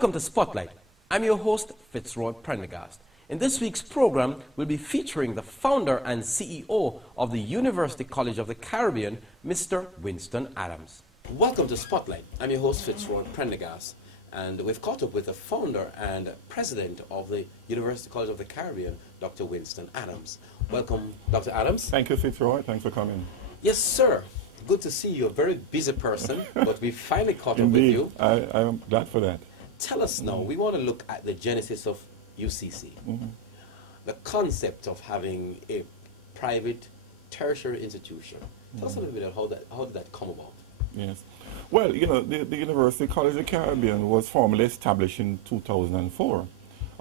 Welcome to Spotlight. I'm your host, Fitzroy Prendergast. In this week's program, we'll be featuring the founder and CEO of the University College of the Caribbean, Mr. Winston Adams. Welcome to Spotlight. I'm your host, Fitzroy Prendergast, and we've caught up with the founder and president of the University College of the Caribbean, Dr. Winston Adams. Welcome, Dr. Adams. Thank you, Fitzroy. Thanks for coming. Yes, sir. Good to see you. A very busy person, but we finally caught up Indeed. with you. I'm glad for that. Tell us now, we want to look at the genesis of UCC. The concept of having a private tertiary institution. Tell us a little bit about how did that come about? Yes. Well, you know, the University College of the Caribbean was formally established in 2004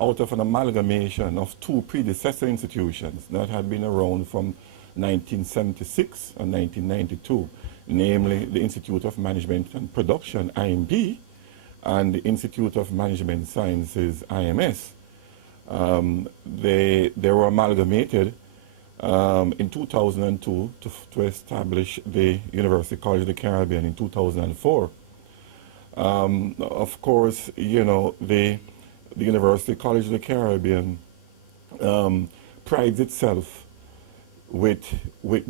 out of an amalgamation of two predecessor institutions that had been around from 1976 and 1992, namely the Institute of Management and Production, IMP, and the Institute of Management Sciences, IMS. They were amalgamated in 2002 to establish the University College of the Caribbean in 2004. Of course, you know, the University College of the Caribbean prides itself with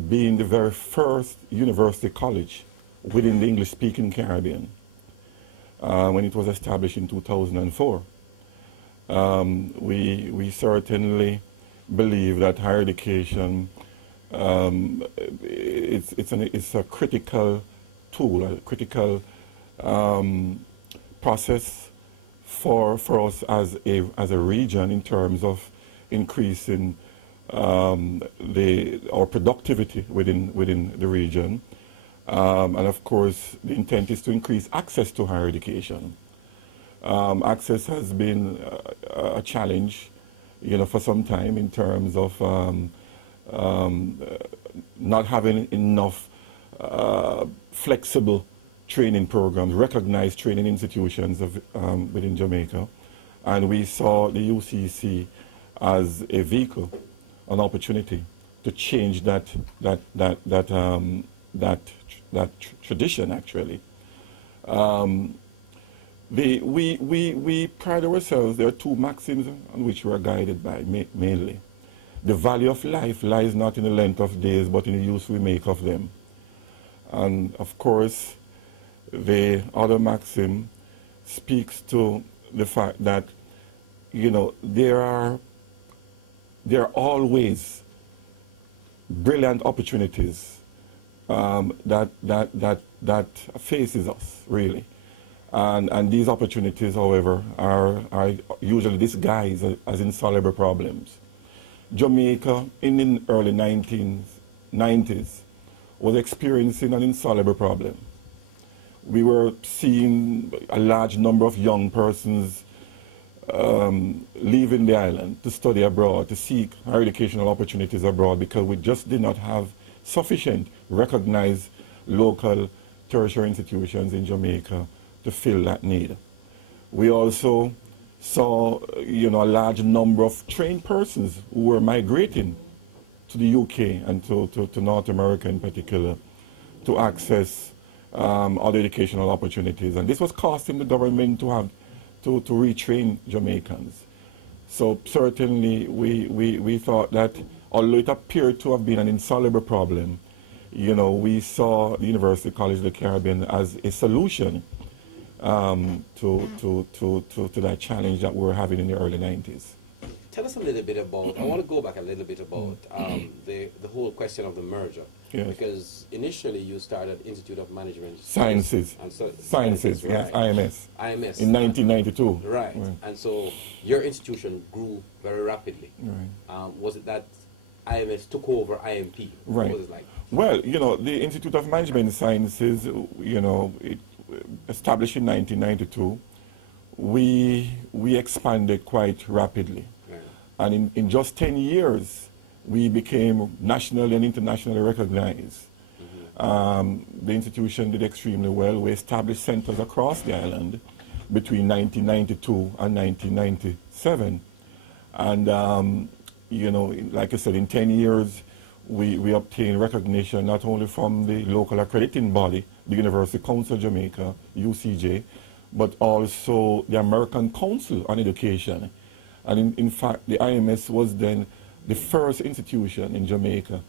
being the very first university college within the English-speaking Caribbean when it was established in 2004. We certainly believe that higher education it's a critical tool, a critical process for us as a region in terms of increasing our productivity within the region, and of course the intent is to increase access to higher education. Access has been a challenge, you know, for some time in terms of not having enough flexible training programs, recognized training institutions within Jamaica, and we saw the UCC as a vehicle, an opportunity to change that tradition. Actually, we pride ourselves. There are two maxims on which we are guided by mainly. The value of life lies not in the length of days, but in the use we make of them. And of course, the other maxim speaks to the fact that, you know, there are always brilliant opportunities that faces us, really. And these opportunities, however, are usually disguised as insoluble problems. Jamaica, in the early 1990s, was experiencing an insoluble problem. We were seeing a large number of young persons leaving the island to study abroad, to seek higher educational opportunities abroad, because we just did not have sufficient recognized local tertiary institutions in Jamaica to fill that need. We also saw, you know, a large number of trained persons who were migrating to the UK and to North America in particular to access other educational opportunities. And this was costing the government to have to retrain Jamaicans. So certainly we thought that although it appeared to have been an insoluble problem, you know, we saw the University College of the Caribbean as a solution to that challenge that we were having in the early 90s. Tell us a little bit about, I want to go back a little bit about the whole question of the merger. Yes. Because initially you started Institute of Management Sciences. And so, Sciences, right. yes, IMS. IMS. In 1992. Right. And so your institution grew very rapidly. Right. Was it that IMS took over IMP? Right. What was it like? Well, you know, the Institute of Management Sciences, you know, it established in 1992, we expanded quite rapidly. Right. And in just 10 years, we became nationally and internationally recognized. The institution did extremely well. We established centers across the island between 1992 and 1997. And, you know, like I said, in 10 years, we obtained recognition not only from the local accrediting body, the University Council of Jamaica, UCJ, but also the American Council on Education. And in fact, the IMS was then the first institution in Jamaica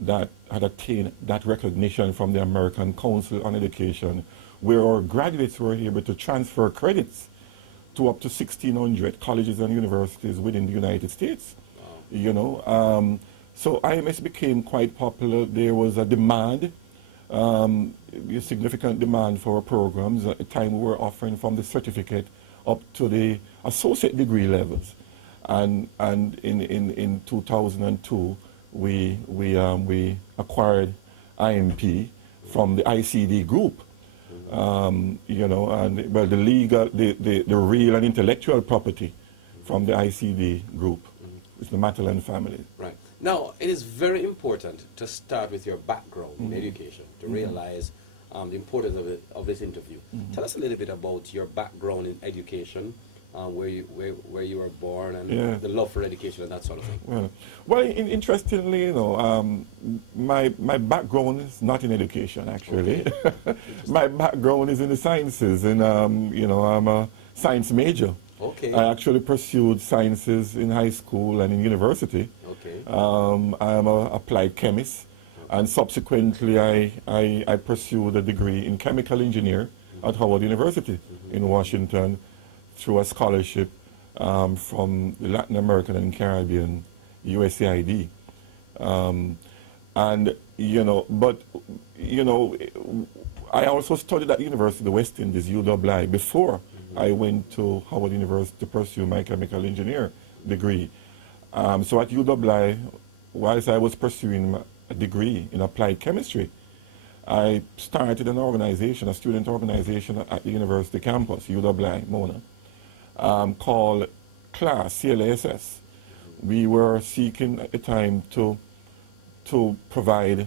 that had attained that recognition from the American Council on Education, where our graduates were able to transfer credits to up to 1,600 colleges and universities within the United States. Wow. You know, so IMS became quite popular. There was a demand, a significant demand for our programs. At the time we were offering from the certificate up to the associate degree levels. And in 2002, we acquired IMP from the ICD group. You know, and well, the real and intellectual property from the ICD group is the Matalan family. Right. Now, it is very important to start with your background in education to realize the importance of this interview. Tell us a little bit about your background in education, where you were born, and the love for education and that sort of thing. Well, interestingly, you know, my background is not in education, actually. Okay. My background is in the sciences, and you know, I'm a science major. Okay. I actually pursued sciences in high school and in university. Okay. I'm an applied chemist, and subsequently I pursued a degree in chemical engineer at Howard University in Washington through a scholarship from the Latin American and Caribbean USAID. And, you know, but, you know, I also studied at the University of the West Indies, UWI, before I went to Howard University to pursue my chemical engineer degree. So at UWI, whilst I was pursuing a degree in applied chemistry, I started an organization, a student organization at the university campus, UWI, Mona, called CLASS, CLASS. We were seeking at the time to provide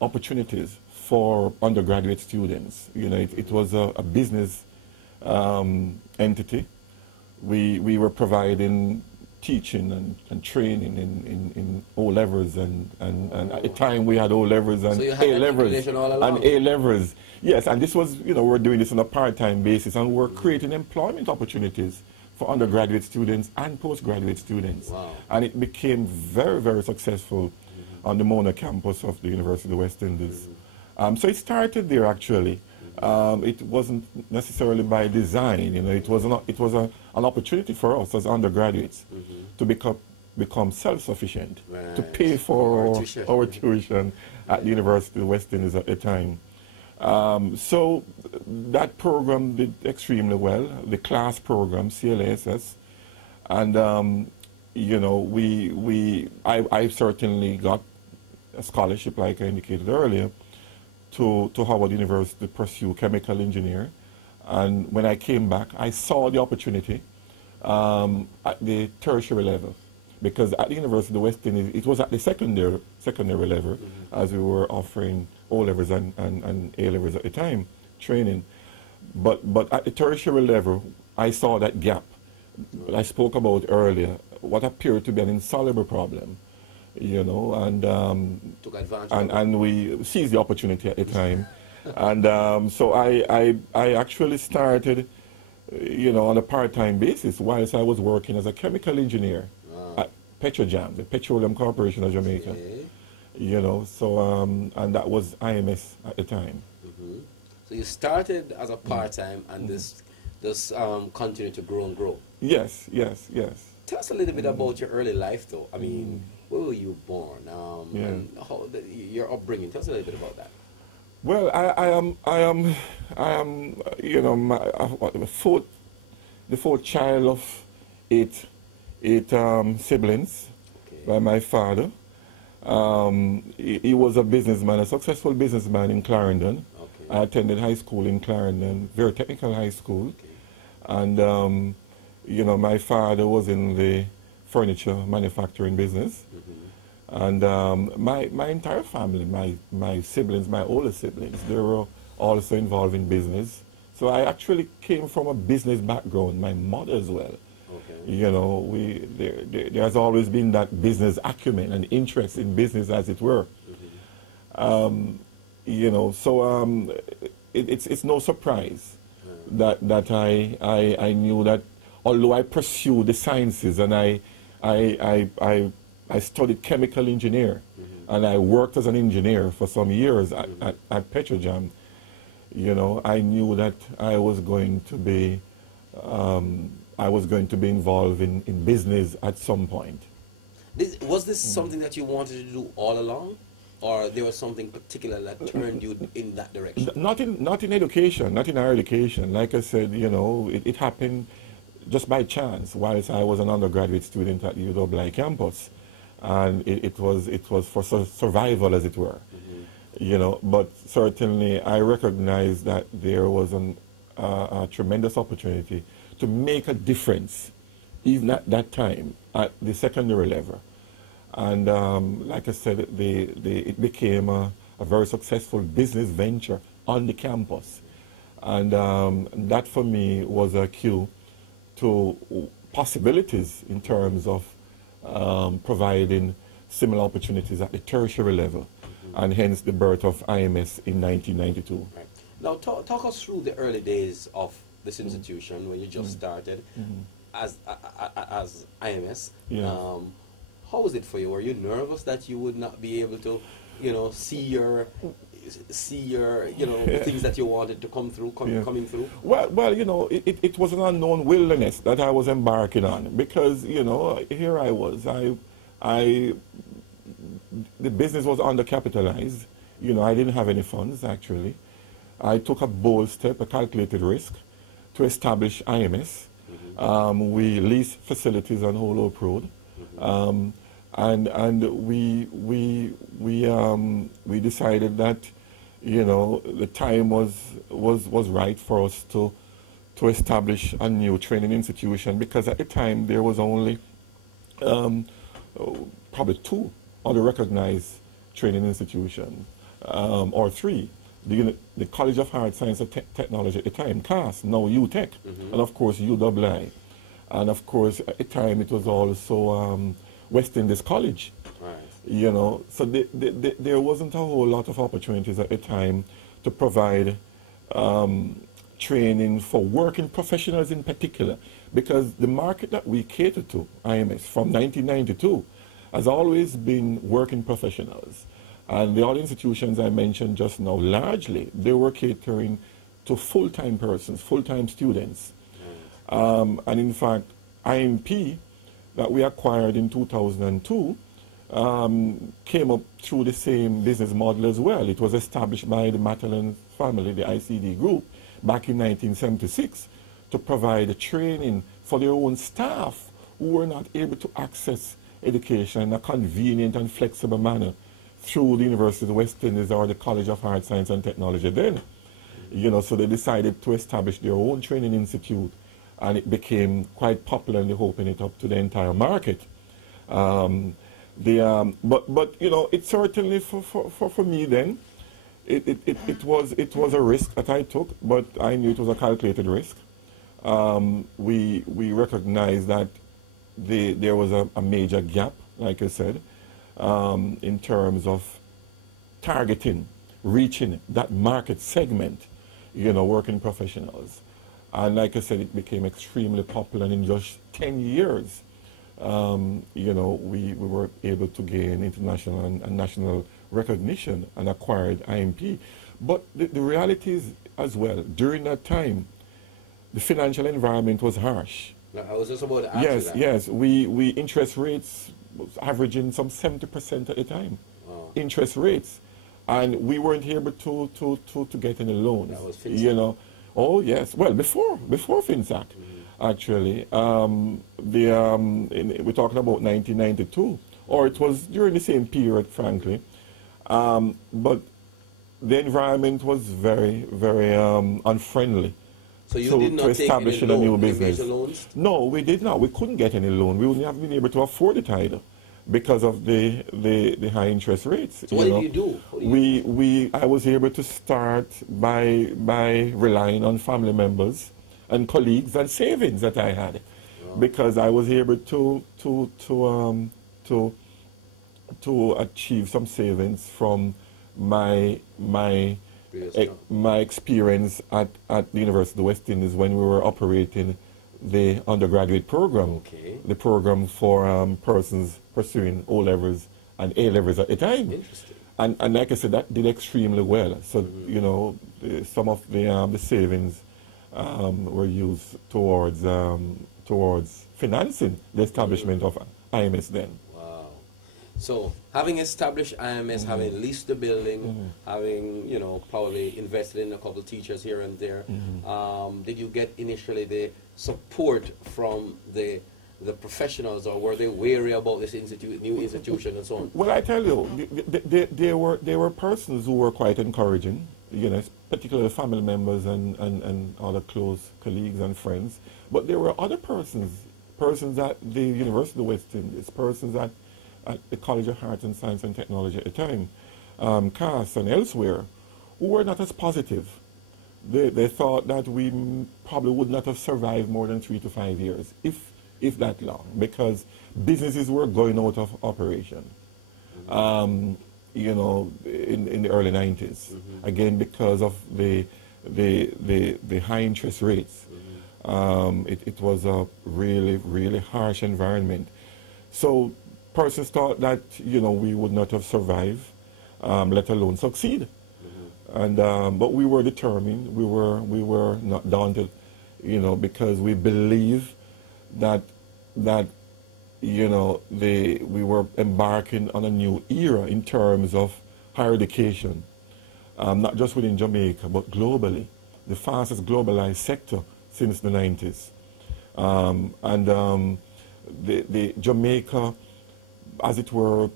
opportunities for undergraduate students. You know, it was a business entity. We were providing teaching and training in O-levels and at the time we had O-levels and A-levels and A-levels. Yes, and this was, you know, we're doing this on a part-time basis, and we're creating employment opportunities for undergraduate students and postgraduate students. Wow. And it became very, very successful on the Mona campus of the University of the West Indies. So it started there, actually. It wasn't necessarily by design, you know, it was an opportunity for us as undergraduates to become self-sufficient, to pay for our tuition at the University of the West Indies at the time. So that program did extremely well, the CLASS program, CLASS, and you know, I certainly got a scholarship, like I indicated earlier, to Howard University to pursue chemical engineer. And when I came back, I saw the opportunity at the tertiary level, because at the University of the West Indies, it was at the secondary level, as we were offering O-levels and A-levels at the time, training. But at the tertiary level, I saw that gap I spoke about earlier, what appeared to be an insoluble problem. You know, and took advantage and we seized the opportunity at the time, and so I actually started, you know, on a part-time basis whilst I was working as a chemical engineer at Petrojam, the Petroleum Corporation of Jamaica. Okay. You know, so and that was IMS at the time. So you started as a part-time, and this continued to grow and grow. Yes. Tell us a little bit about your early life, though. I mean, where were you born? And how your upbringing? Tell us a little bit about that. Well, I am, you know, the fourth child of eight siblings by my father. He was a businessman, a successful businessman in Clarendon. Okay. I attended high school in Clarendon, very technical high school, and you know, my father was in the furniture manufacturing business. And my entire family, my siblings, my older siblings, they were also involved in business. So I actually came from a business background, my mother as well. Okay. You know, there has always been that business acumen and interest in business, as it were. You know, so it's no surprise that I knew that although I pursued the sciences and I studied chemical engineer, and I worked as an engineer for some years at Petrojam, you know, I knew that I was going to be involved in business at some point. Was this something that you wanted to do all along, or there was something particular that turned you in that direction? Not in education, not in higher education. Like I said, you know, it happened just by chance whilst I was an undergraduate student at UWI campus, and it was for survival, as it were. You know, but certainly I recognized that there was a tremendous opportunity to make a difference, even at that time, at the secondary level. And like I said, it became a very successful business venture on the campus. And that for me was a cue to possibilities in terms of providing similar opportunities at the tertiary level, and hence the birth of IMS in 1992. Right. Now talk us through the early days of this institution when you just started as IMS. Yeah. How was it for you? Were you nervous that you would not be able to, you know, see your you know, the things that you wanted to come through, coming through? Well, you know, it was an unknown wilderness that I was embarking on, because, you know, here I was, the business was undercapitalized. You know, I didn't have any funds, actually. I took a bold step, a calculated risk, to establish IMS. We leased facilities on Whole Oak Road. And we decided that, you know, the time was right for us to establish a new training institution, because at the time there was only probably 2 other recognized training institutions, or 3. The College of Hard Science and Technology at the time, CAS, now UTech, and of course UWI. And of course at the time it was also West Indies College. Right. You know, so there wasn't a whole lot of opportunities at the time to provide training for working professionals in particular, because the market that we cater to, IMS, from 1992, has always been working professionals. And the other institutions I mentioned just now, largely, they were catering to full-time persons, full-time students. And in fact, IMP, that we acquired in 2002, came up through the same business model as well. It was established by the Matalan family, the ICD group, back in 1976, to provide training for their own staff who were not able to access education in a convenient and flexible manner through the University of the West Indies or the College of Hard Science and Technology then. You know, so they decided to establish their own training institute, and it became quite popular, and they're opening it up to the entire market. But you know, it certainly for me then, it was a risk that I took, but I knew it was a calculated risk. We recognized that there was a major gap, like I said, in terms of targeting, reaching that market segment, you know, working professionals. And like I said, it became extremely popular, and in just 10 years, you know, we were able to gain international and national recognition and acquired IMP. But the reality is as well, during that time, the financial environment was harsh. I was just about to ask you that. Yes, we interest rates was averaging some 70% at the time. Wow. Interest rates. And we weren't able to get any loans. That was FinSAC. You know. Oh yes, well before FinSAC, actually. We're talking about 1992, or it was during the same period, frankly. But the environment was very, very unfriendly. So you did not establish take any a new business. loans? No, we did not. We couldn't get any loan. We wouldn't have been able to afford it either, because of the high interest rates. So what did you do? I was able to start by relying on family members and colleagues and savings that I had, because I was able to achieve some savings from my my experience at the University of the West Indies when we were operating the undergraduate program, the program for persons pursuing O-levels and A-levels at the time. Interesting. And like I said, that did extremely well. So, you know, some of the savings were used towards financing the establishment of IMS then. Wow. So, having established IMS, having leased the building, having, you know, probably invested in a couple of teachers here and there, did you get initially the support from the professionals, or were they wary about this new institution and so on? Well, I tell you, there were persons who were quite encouraging, you know, particularly family members and other close colleagues and friends. But there were other persons at the University of the West Indies, persons at the College of Arts and Science and Technology at the time, CAS and elsewhere, who were not as positive. They thought that we probably would not have survived more than 3 to 5 years, if that long, because businesses were going out of operation, you know, in the early 90s. Again, because of the high interest rates. It was a really, really harsh environment. So persons thought that, you know, we would not have survived, let alone succeed. And but we were determined. We were not daunted, you know, because we believe that you know, we were embarking on a new era in terms of higher education, not just within Jamaica but globally, the fastest globalized sector since the 90s. The Jamaica, as it were,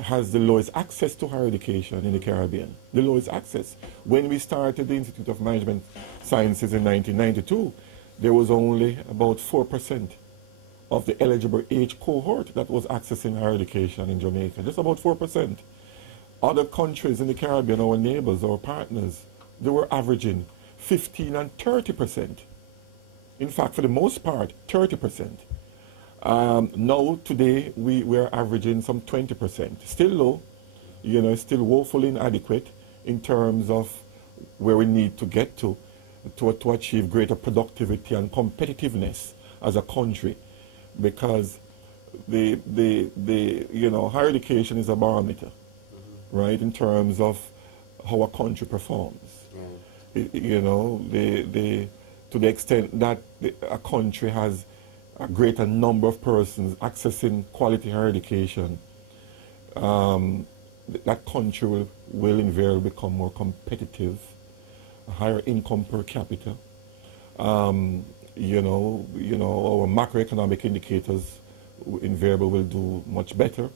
has the lowest access to higher education in the Caribbean, the lowest access. When we started the Institute of Management Sciences in 1992, there was only about 4% of the eligible age cohort that was accessing higher education in Jamaica, just about 4%. Other countries in the Caribbean, our neighbors, our partners, they were averaging 15 and 30%. In fact, for the most part, 30%. Now, today, we're averaging some 20%. Still low, you know, still woefully inadequate in terms of where we need to get to achieve greater productivity and competitiveness as a country. Because the you know, higher education is a barometer, right, in terms of how a country performs. You know, to the extent that a country has a greater number of persons accessing quality higher education, that country will invariably become more competitive, a higher income per capita. You know, our macroeconomic indicators invariably will do much better.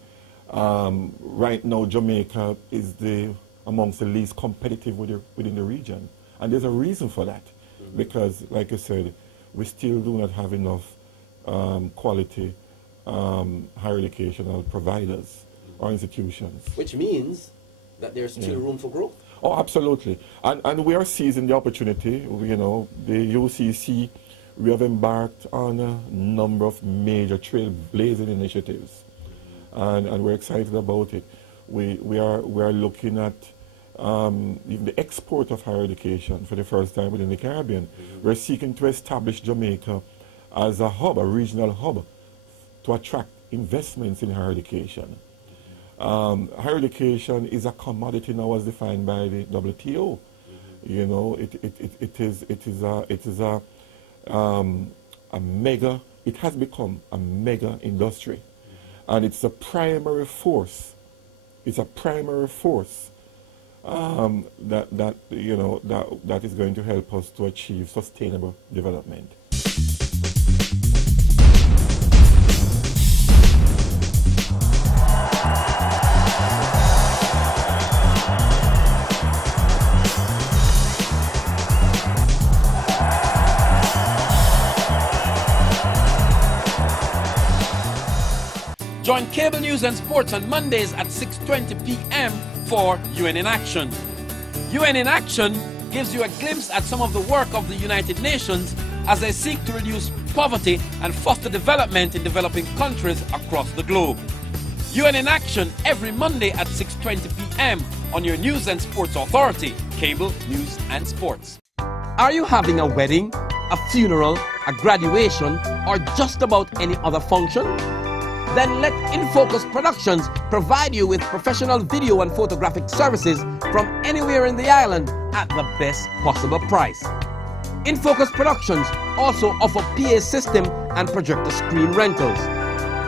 Right now, Jamaica is amongst the least competitive within the region. And there's a reason for that. Because, like I said, we still do not have enough quality higher educational providers or institutions. Which means that there's still room for growth. Oh, absolutely. And we are seizing the opportunity. You know, the UCC, we have embarked on a number of major trailblazing initiatives, and we're excited about it. We are looking at even the export of higher education for the first time within the Caribbean. We're seeking to establish Jamaica as a hub, a regional hub, to attract investments in higher education. Higher education is a commodity now as defined by the WTO. You know, it has become a mega industry, and it's a primary force. It's a primary force that is going to help us to achieve sustainable development. Join Cable News and Sports on Mondays at 6:20 p.m. for UN in Action. UN in Action gives you a glimpse at some of the work of the United Nations as they seek to reduce poverty and foster development in developing countries across the globe. UN in Action every Monday at 6:20 p.m. on your News and Sports Authority, Cable News and Sports. Are you having a wedding, a funeral, a graduation, or just about any other function? Then let InFocus Productions provide you with professional video and photographic services from anywhere in the island at the best possible price. InFocus Productions also offer PA system and projector screen rentals.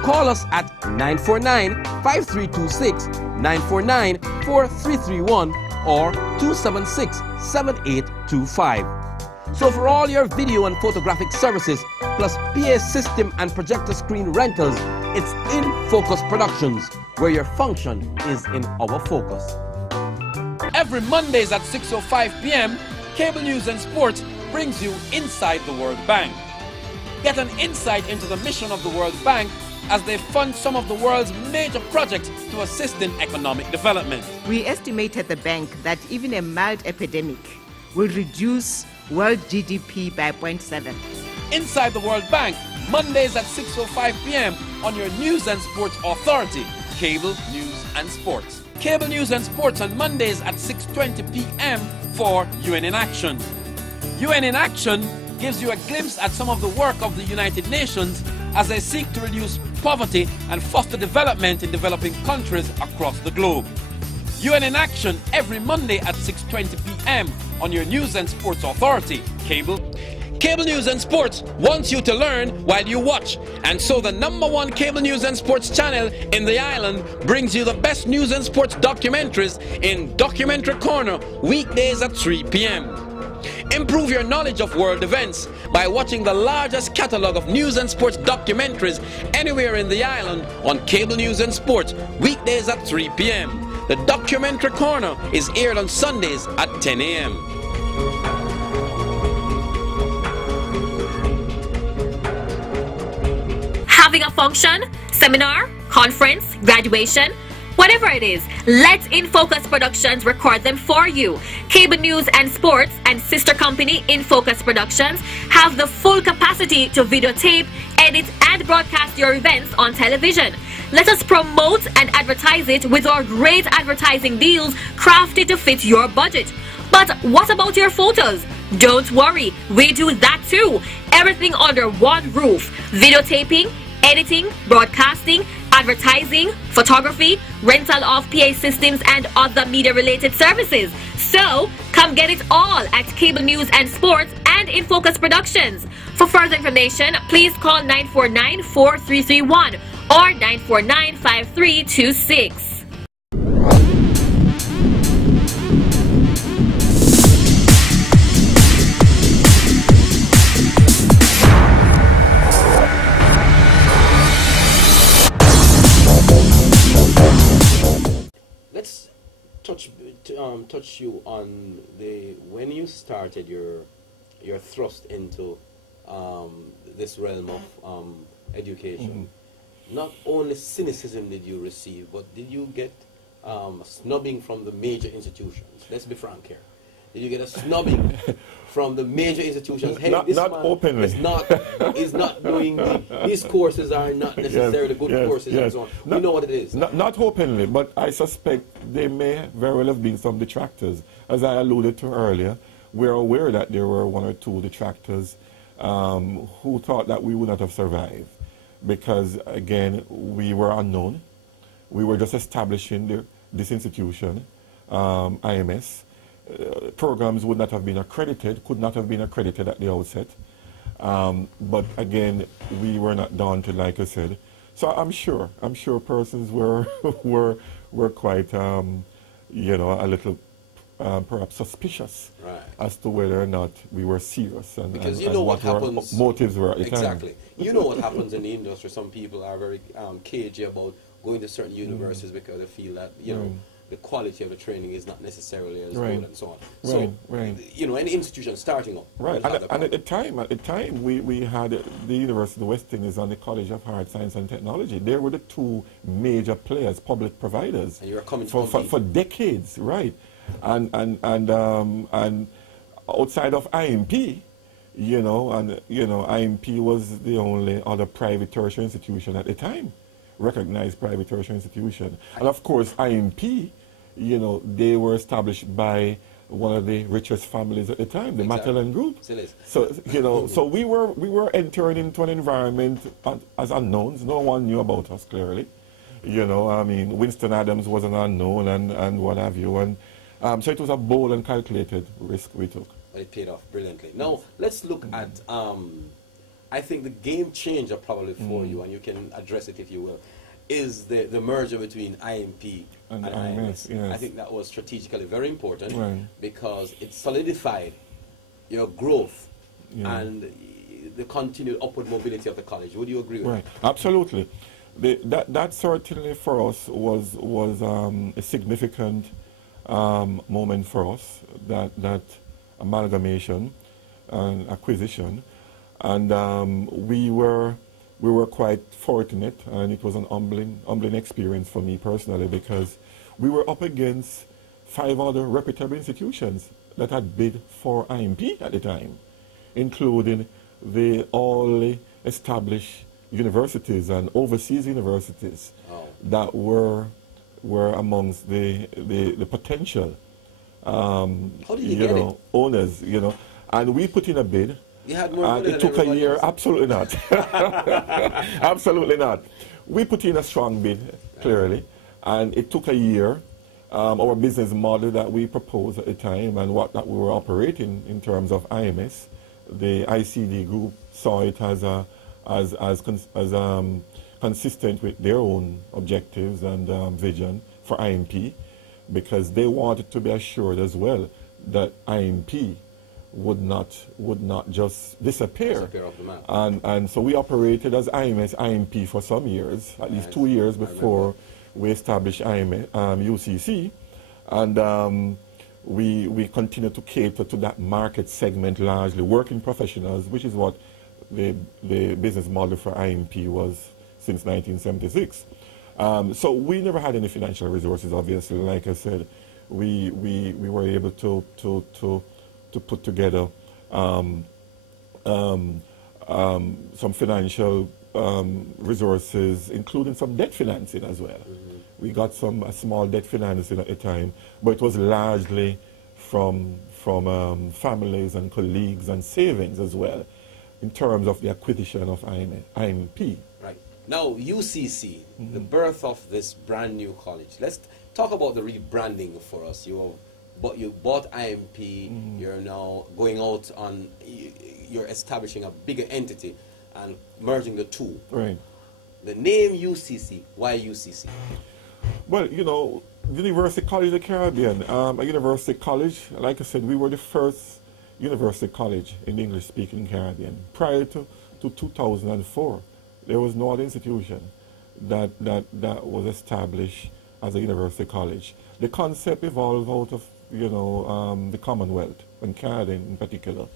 Call us at 949-5326, 949-4331, or 276-7825. So for all your video and photographic services, plus PA system and projector screen rentals, it's InFocus Productions, where your function is in our focus. Every Mondays at 6:05 p.m., Cable News and Sports brings you Inside the World Bank. Get an insight into the mission of the World Bank as they fund some of the world's major projects to assist in economic development. We estimate at the bank that even a mild epidemic will reduce world GDP by 0.7. Inside the World Bank, Mondays at 6:05 p.m. on your News and Sports Authority, Cable News and Sports. Cable News and Sports on Mondays at 6:20 p.m. for UN in Action. UN in Action gives you a glimpse at some of the work of the United Nations as they seek to reduce poverty and foster development in developing countries across the globe. UN in Action every Monday at 6:20 p.m. on your News and Sports Authority, Cable. Cable News and Sports wants you to learn while you watch, and so the #1 Cable News and Sports channel in the island brings you the best news and sports documentaries in Documentary Corner weekdays at 3 p.m. Improve your knowledge of world events by watching the largest catalog of news and sports documentaries anywhere in the island on Cable News and Sports weekdays at 3 p.m. The Documentary Corner is aired on Sundays at 10 a.m. Having a function, seminar, conference, graduation, whatever it is, let InFocus Productions record them for you. Cable News and Sports and sister company InFocus Productions have the full capacity to videotape, edit, and broadcast your events on television. Let us promote and advertise it with our great advertising deals crafted to fit your budget. But what about your photos? Don't worry, we do that too. Everything under one roof. Videotaping, editing, broadcasting, advertising, photography, rental of PA systems, and other media-related services. So, come get it all at Cable News and Sports and InFocus Productions. For further information, please call 949-4331 or 949-5326. Let's touch you on when you started your thrust into this realm of education. Not only cynicism did you receive, but did you get snubbing from the major institutions? Let's be frank here. Did you get a snubbing from the major institutions? Hey, not this man openly. is not doing these courses are not necessarily good courses and so on. We know what it is. Not openly, but I suspect there may very well have been some detractors. As I alluded to earlier, we're aware that there were one or two detractors who thought that we would not have survived. Because, again, we were unknown. We were just establishing this institution, IMS. Programs would not have been accredited, could not have been accredited at the outset. But, again, we were not daunted, like I said. So I'm sure persons were quite, a little perhaps suspicious as to whether or not we were serious and, because and what happens, our motives were at the time. Exactly. You know what happens in the industry. Some people are very cagey about going to certain universities because they feel that, the quality of the training is not necessarily as good and so on. So, any institution starting up. Right. And at the time, we had the University of West Indies and the College of Hard Science and Technology. They were the two major players, public providers. And you were coming for decades, right? And outside of IMP, IMP was the only other private tertiary institution at the time, recognized private tertiary institution. And of course, IMP, you know, they were established by one of the richest families at the time, the Matelin Group. So, you know, so we were entering into an environment as unknowns. No one knew about us, clearly. You know, I mean, Winston Adams was an unknown and what have you. And so it was a bold and calculated risk we took. It paid off brilliantly. Now, let's look at, I think the game changer probably for you, and you can address it if you will, is the merger between IMP and IMS. Yes. I think that was strategically very important because it solidified your growth and the continued upward mobility of the college. Would you agree with that? Absolutely. That certainly for us was a significant moment for us, that amalgamation and acquisition. And we were quite fortunate, and it was an humbling experience for me personally, because we were up against 5 other reputable institutions that had bid for IMP at the time, including the all established universities and overseas universities that were amongst the potential owners, you know. And we put in a bid. You had more money it took a year. Else. Absolutely not. Absolutely not. We put in a strong bid, clearly, and it took a year. Our business model that we proposed at the time and that we were operating in terms of IMS, the ICD group saw it as consistent with their own objectives and vision for IMP, because they wanted to be assured as well that IMP would not just disappear off the map. And so we operated as IMS IMP for some years, at least 2 years before we established UCC, and we continued to cater to that market segment, largely working professionals, which is what the business model for IMP was since 1976. So we never had any financial resources, obviously. Like I said, we were able to put together some financial resources, including some debt financing as well. We got a small debt financing at the time, but it was largely from families and colleagues and savings as well, in terms of the acquisition of IMP. Right. Now, UCC, the birth of this brand new college. Let's talk about the rebranding for us. You bought IMP, you're now going out on, you're establishing a bigger entity and merging the two. Right. The name UCC, why UCC? Well, you know, University College of the Caribbean, a university college, like I said, we were the first university college in the English-speaking Caribbean. Prior to 2004, there was no other institution that was established as a university college. The concept evolved out of, you know, the Commonwealth, and Canada in particular.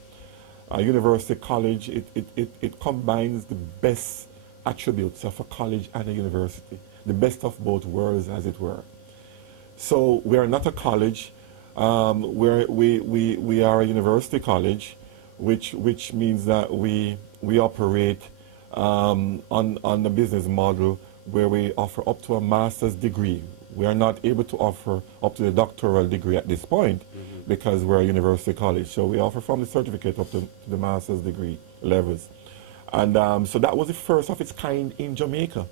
A university college, it combines the best attributes of a college and a university, the best of both worlds, as it were. So we are not a college, we are a university college, which means that we operate on the business model where we offer up to a master's degree. We are not able to offer up to the doctoral degree at this point because we're a university college. So we offer from the certificate up to the master's degree levels. And so that was the first of its kind in Jamaica.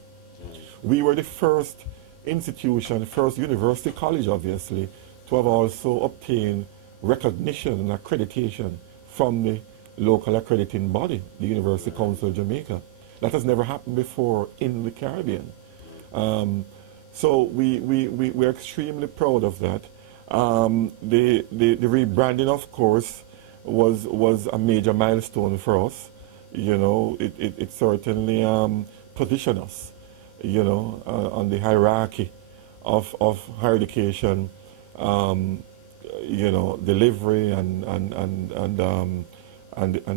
We were the first institution, first university college, obviously, to have also obtained recognition and accreditation from the local accrediting body, the University Council of Jamaica. That has never happened before in the Caribbean. So we're extremely proud of that. The rebranding, of course, was a major milestone for us. You know, it certainly positioned us, you know, on the hierarchy of higher education, you know, delivery and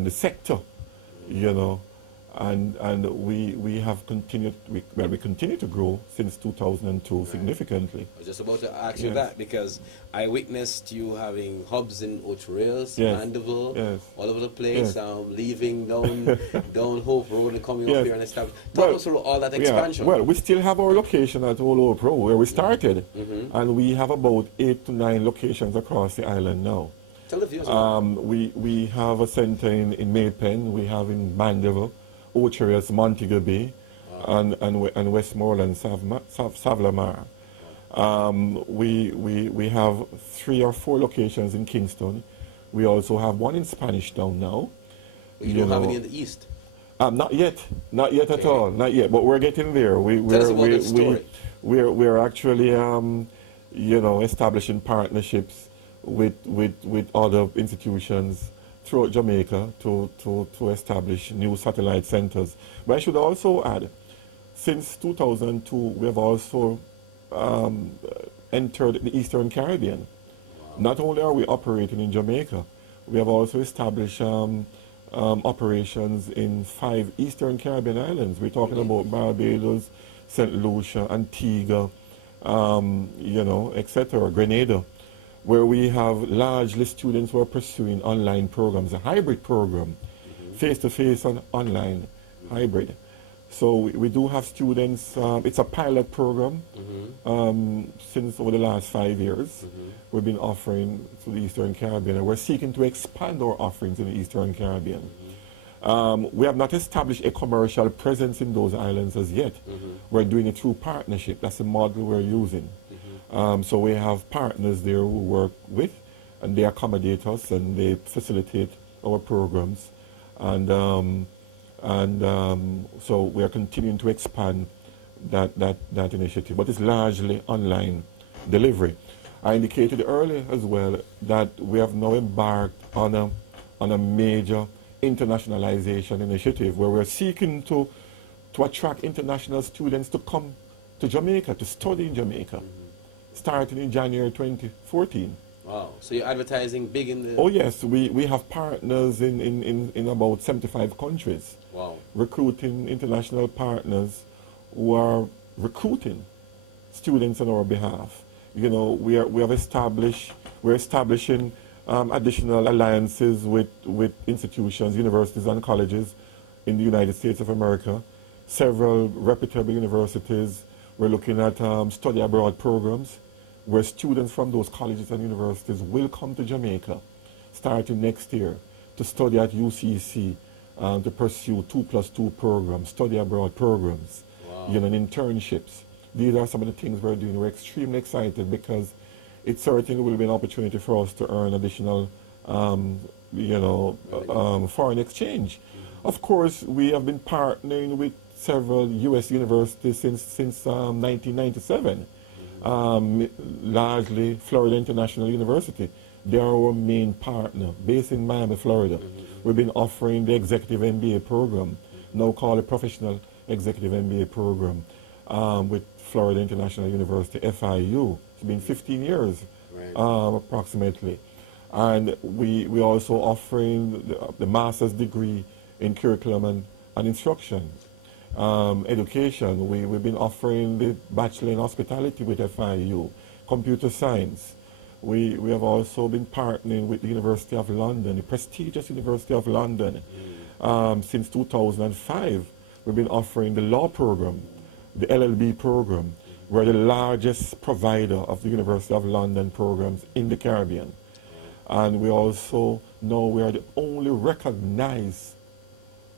the sector, you know. and we have continued, we continue to grow since 2002 significantly. I was just about to ask you Yes. that, because I witnessed you having hubs in Ocho-Rios, Yes. Mandeville, Yes. all over the place, Yes. Leaving down Hope Road and coming Yes. up here and establishing. Talk us through all that expansion. Well, we still have our location at Old Hope Road where we started, and we have about 8 to 9 locations across the island now. Tell the viewers. We have a center in Maypen, we have in Mandeville, Ocho-Rios, Montego Bay, and Westmoreland, Savlamar. We have 3 or 4 locations in Kingston. We also have one in Spanish Town now. you don't have any in the east. Not yet at all, not yet. But we're getting there. Tell us about that story. We're actually, establishing partnerships with other institutions throughout Jamaica to establish new satellite centers. But I should also add, since 2002, we have also entered the Eastern Caribbean. Wow. Not only are we operating in Jamaica, we have also established operations in 5 Eastern Caribbean islands. We're talking about Barbados, St. Lucia, Antigua, etc., Grenada, where we have largely students who are pursuing online programs, a hybrid program, face-to-face and online hybrid. So we do have students, it's a pilot program since over the last 5 years. We've been offering to the Eastern Caribbean, and we're seeking to expand our offerings in the Eastern Caribbean. We have not established a commercial presence in those islands as yet. We're doing it through partnership. That's the model we're using. So we have partners there who work with, and they accommodate us, and they facilitate our programs. So we are continuing to expand that initiative, but it's largely online delivery. I indicated earlier as well that we have now embarked on a major internationalization initiative where we're seeking to attract international students to come to Jamaica, to study in Jamaica, starting in January 2014. Wow, so you're advertising big in the... Oh yes, we have partners in about 75 countries. Wow. Recruiting international partners who are recruiting students on our behalf. We're establishing additional alliances with institutions, universities and colleges in the United States of America. Several reputable universities. We're looking at study abroad programs where students from those colleges and universities will come to Jamaica starting next year to study at UCC, to pursue 2+2 programs, study abroad programs, and internships. These are some of the things we're doing. We're extremely excited because it certainly will be an opportunity for us to earn additional, foreign exchange. Of course, we have been partnering with several U.S. universities since 1997. Largely Florida International University. They are our main partner, based in Miami, Florida. We've been offering the Executive MBA program, now called a Professional Executive MBA program, with Florida International University, FIU. It's been 15 years, approximately. And we also offering the master's degree in curriculum and instruction. Education, we've been offering the Bachelor in Hospitality with FIU, computer science. We have also been partnering with the University of London, the prestigious University of London. Since 2005, we've been offering the law program, the LLB program. We're the largest provider of the University of London programs in the Caribbean. And we also know we are the only recognized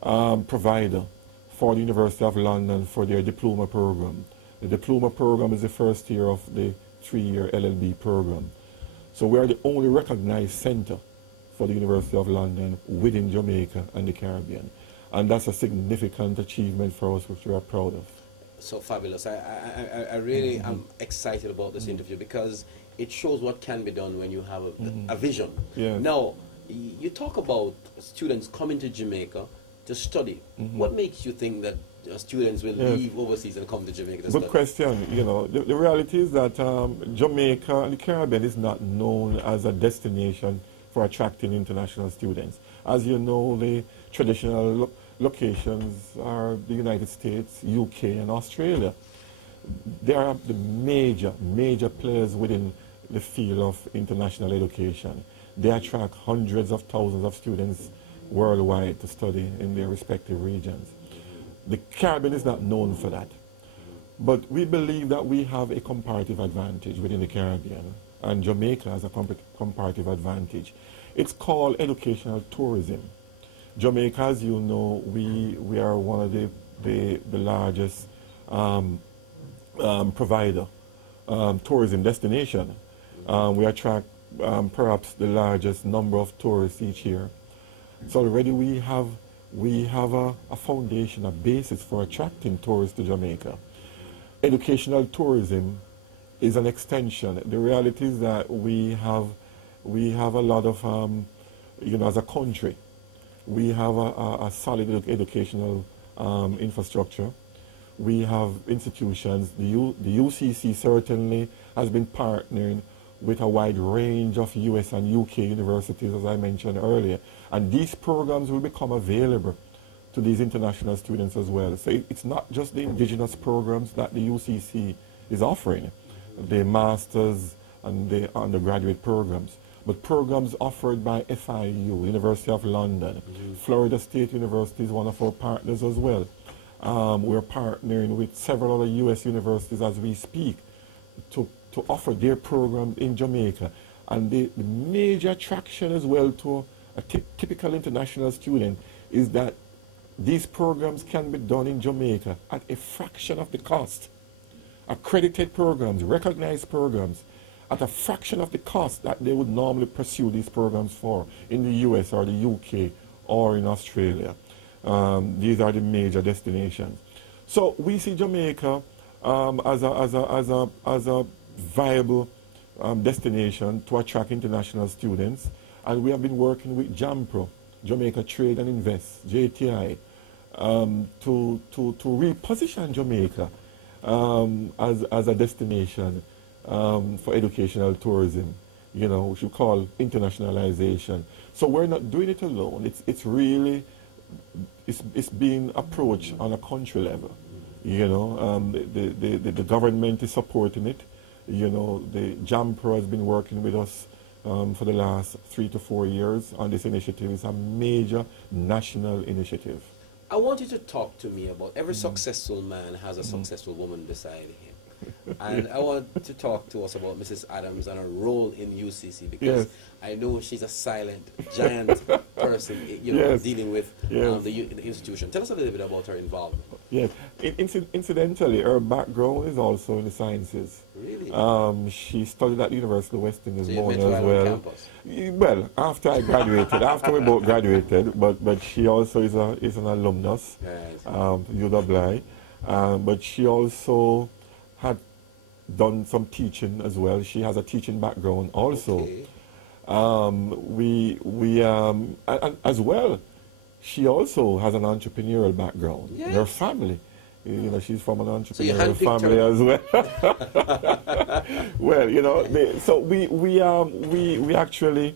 provider for the University of London for their diploma program. The diploma program is the first year of the 3-year LLB program. So we are the only recognized center for the University of London within Jamaica and the Caribbean. And that's a significant achievement for us, which we are proud of. So fabulous. I really am excited about this interview because it shows what can be done when you have a vision. Yes. Now, you talk about students coming to Jamaica to study. What makes you think that students will leave overseas and come to Jamaica to study? Good question. The reality is that Jamaica and the Caribbean is not known as a destination for attracting international students. As you know, the traditional locations are the United States, UK, and Australia. They are the major players within the field of international education. They attract hundreds of thousands of students worldwide to study in their respective regions. The Caribbean is not known for that. But we believe that we have a comparative advantage within the Caribbean, and Jamaica has a comparative advantage. It's called educational tourism. Jamaica, as you know, we are one of the largest provider tourism destination. We attract perhaps the largest number of tourists each year. So already we have a foundation, a basis for attracting tourists to Jamaica. Educational tourism is an extension. The reality is that we have a lot of, as a country, we have a solid educational infrastructure. We have institutions. The UCC certainly has been partnering with a wide range of US and UK universities, as I mentioned earlier. And these programs will become available to these international students as well. So it's not just the indigenous programs that the UCC is offering, the masters and the undergraduate programs, but programs offered by FIU, University of London. Florida State University is one of our partners as well. We're partnering with several other US universities as we speak to offer their programs in Jamaica. And the major attraction as well to a typical international student is that these programs can be done in Jamaica at a fraction of the cost. Accredited programs, recognized programs, at a fraction of the cost that they would normally pursue these programs for in the US or the UK or in Australia. These are the major destinations. So we see Jamaica as a viable destination to attract international students, and we have been working with JAMPRO, Jamaica Trade and Invest, JTI, to reposition Jamaica as a destination for educational tourism, which we call internationalization. So we're not doing it alone. It's really being approached on a country level. The government is supporting it. The JAMPRO has been working with us for the last 3 to 4 years on this initiative. It's a major national initiative. I want you to talk to me about every successful man has a successful woman beside him. And I want to talk to us about Mrs. Adams and her role in UCC, because I know she's a silent giant person, dealing with the institution. Tell us a little bit about her involvement. Yes. Incidentally, her background is also in the sciences. Really? She studied at the University of West Indies as well. Campus. Well, after I graduated, after we both graduated, but she also is an alumnus, UWI, but she also had done some teaching as well. She has a teaching background also. Okay. And as well, she also has an entrepreneurial background in her family. She's from an entrepreneurial family as well. Well, so we actually,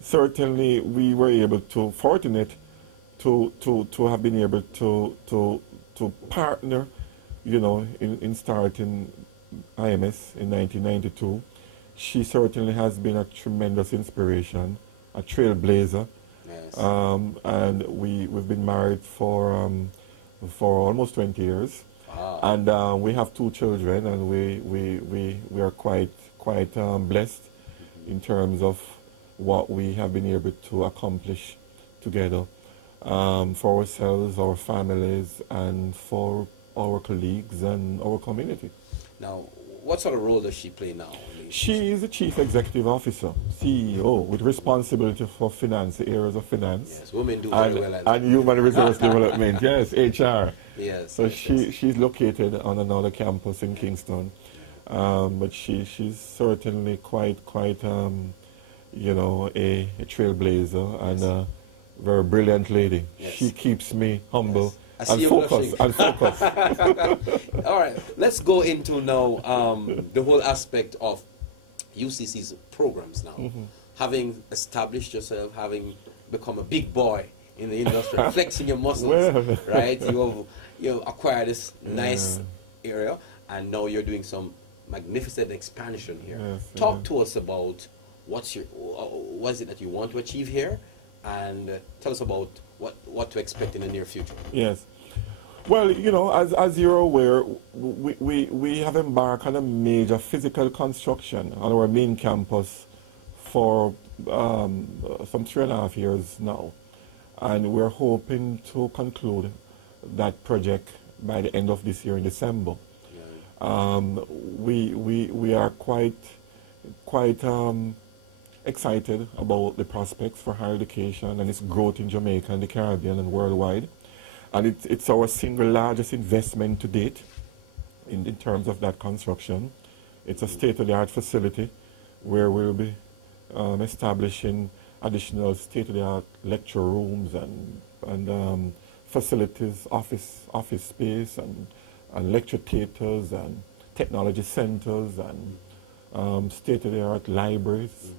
certainly, we were able to, fortunate to have been able to partner, in starting IMS in 1992. She certainly has been a tremendous inspiration, a trailblazer. Yes. And we've been married for almost 20 years. Wow. And we have 2 children, and we are quite blessed in terms of what we have been able to accomplish together for ourselves, our families, and for our colleagues and our community. Now, what sort of role does she play now? She is the Chief Executive Officer, CEO, with responsibility for finance, the areas of finance. Yes, women do very well at and human resource development, yes, HR. Yes. So she's located on another campus in Kingston, but she's certainly quite a trailblazer and a very brilliant lady. Yes. She keeps me humble. Yes. And focus. All right, let's go into now the whole aspect of UCC's programs now. Having established yourself, having become a big boy in the industry, flexing your muscles, Well. right? You acquired this nice area, and now you're doing some magnificent expansion here. Yes, Talk to us about what is it that you want to achieve here, and tell us about what to expect in the near future. Yes. Well, you know, as you're aware, we have embarked on a major physical construction on our main campus for some 3.5 years now. And we're hoping to conclude that project by the end of this year in December. Yeah. We are quite excited about the prospects for higher education and its growth in Jamaica and the Caribbean and worldwide. And it's our single largest investment to date in terms of that construction. It's a state-of-the-art facility where we'll be establishing additional state-of-the-art lecture rooms and facilities, office space and lecture theaters and technology centers and state-of-the-art libraries.